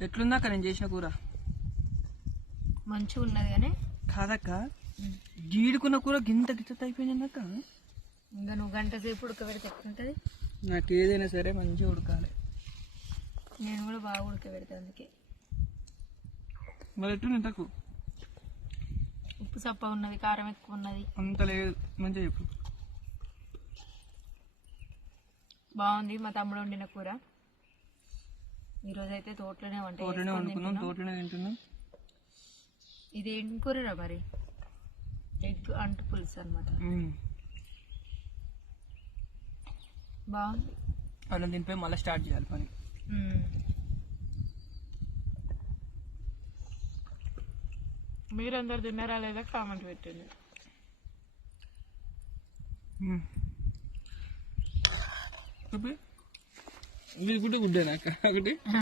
ఎట్లుందాక నేను చేసిన కూర? మంచిగా ఉన్నది కానీ. కాదక్క. గీడుకున్న కూర గింత గిత్త అయిపోయిందక్క ఇంకా నువ్వు గంట సేపు ఉడకబెడితే ఎట్లుంటుంది? నాకు ఏదైనా సరే మంచిగా ఉడకాలి. నేను కూడా బాగా ఉడకబెడతా అందుకే. మరి ఎట్టు ఇంతకు ఉప్పు సప్ప ఉన్నది కారం ఎక్కువ ఉన్నది. అంత లేదు. మంచిగా చెప్పు. బాగుంది మా తమ్ముడు వండిన కూర. ఈరోజు అయితే తోటలోనే వంట చేసుకొని వండుకున్నాం తింటున్నాం. తోటనే తింటున్నాం ఇది ఏం కూరరా మరి ఎగ్ అంటు పులుసు అనమాట. బాగుంది అన్నం తినిపోయి మళ్ళీ స్టార్ట్ చేయాలి పని. మీరందరు తిన్నారా లేదా కామెంట్ పెట్టండి. చూపి ఇది కూడా గుడ్డేనా? ఒకటి?